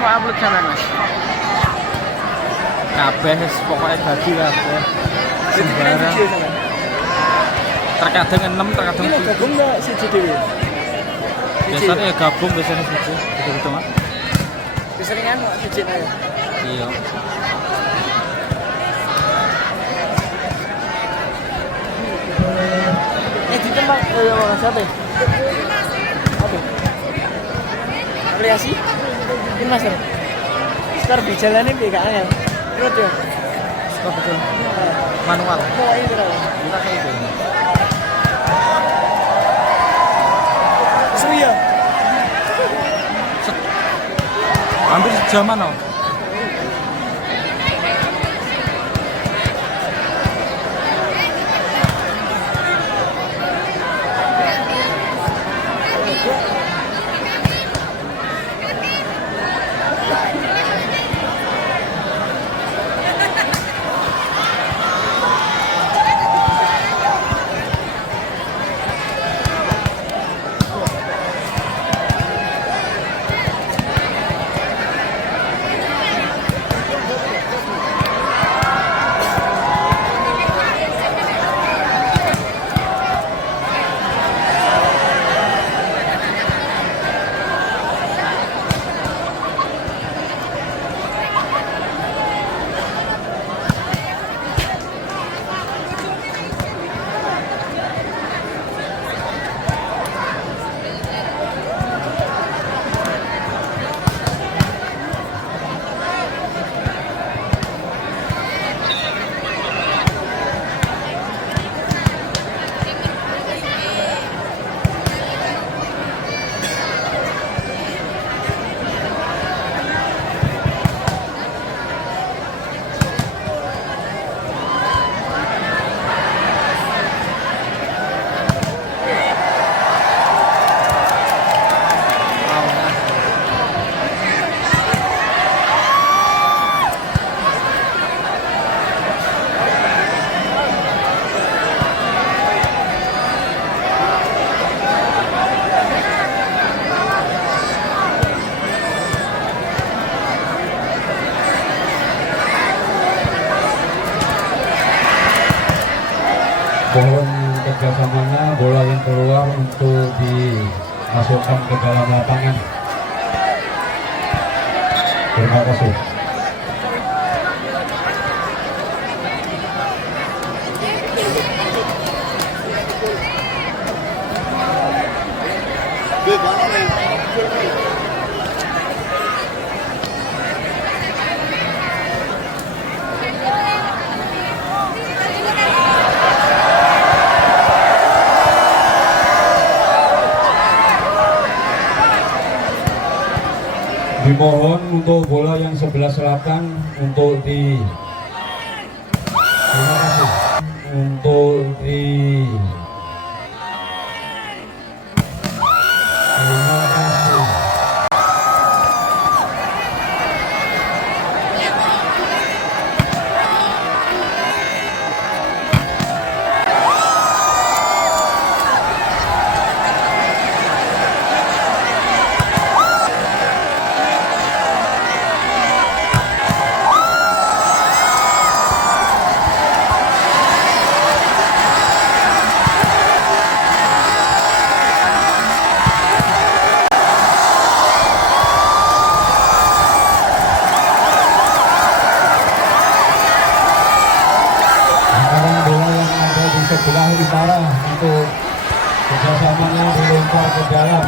kok upload sampean Mas? Kabeh pokoknya dadi kabeh. Sembarang. Terkadang 6, terkadang 7. Gabung enggak siji dhewe? Biasanya ya gabung biasanya siji. Gitu-gitu Mas. Keseringan kok siji ae. Iya. Di tempat siapa? Apa? Aplikasi? Ini Mas. Sekarang bijalannya piye gak angel? Terus ya. Suka betul. Manual. Oh, ini terus. Kita kayak gitu. Suya. Hampir sejaman loh. Mohon kerjasamanya, bola yang keluar untuk dimasukkan ke dalam lapangan. Terima kasih. Dimohon untuk bola yang sebelah selatan untuk terima kasih untuk terima kasih. Sebelah utara untuk kerjasamanya dilempar ke dalam.